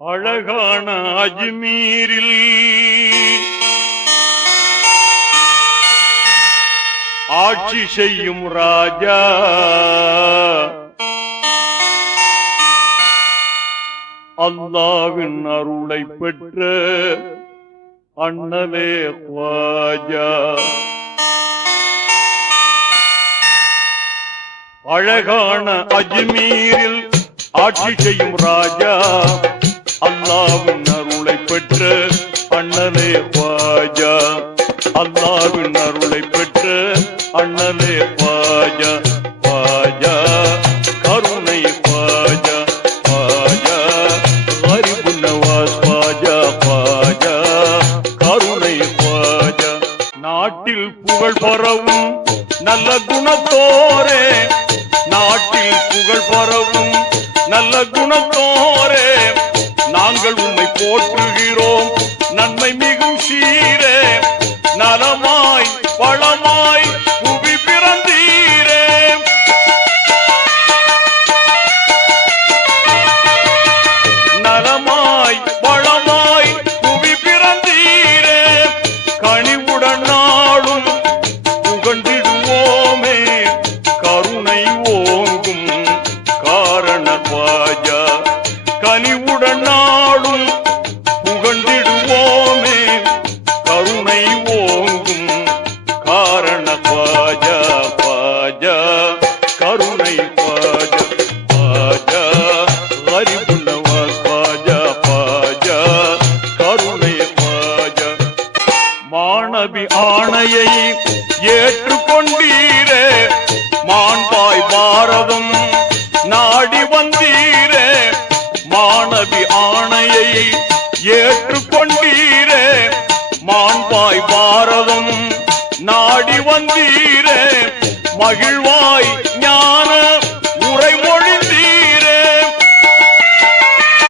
அழகான அஜ்மீரில் ஆட்சி செய்யும் ராஜா அல்லாவின் அருளை பெற்ற அண்ணலே ख्वाजा அழகான அஜ்மீரில் ஆட்சி செய்யும் ராஜா அல்லாவின் அருளை பெற்ற அண்ணலே ख्वाजा அல்லாவின் அருளை பெற்ற அண்ணலே ख्वाजा ख्वाजा கருணை ख्वाजा ख्वाजा गरीब नवाज ख्वाजा ख्वाजा கருணை ख्वाजा நாட்டில் புகழ் பரவும் நல்ல குணத்தோரே நாட்டில் புகழ் பரவும் நல்ல குணத்தோரே நாங்கள் உம்மை போற்றுகிறோம் நன்மை மிகும் சீரே நலமாய் வளமாய் புவி பிறந்தீரே நலமாய் வளமாய் புவி பிறந்தீரே கனிவுடன் நாளும் புகழ்ந்திடுவோமே கருணை ஓங்கும் காரண ख्वाजा கனிவுடன் நாளும் புகழ்ந்திடுவோமே கருணை ஓங்கும் காரண ख्वाजा ख्वाजा கருணை ख्वाजा ख्वाजा गरीब नवाज ख्वाजा ख्वाजा கருணை ख्वाजा மாணவி ஆணையை ஏற்றுக்கொண்டீரே மாண்பாய் பாரதம் நாடி வந்தீரே மாணவி ஆணையை ஏற்றுக்கொண்டீரே மாண்பாய் பாரதம் நாடி வந்தீரே மகிழ்வாய் ஞான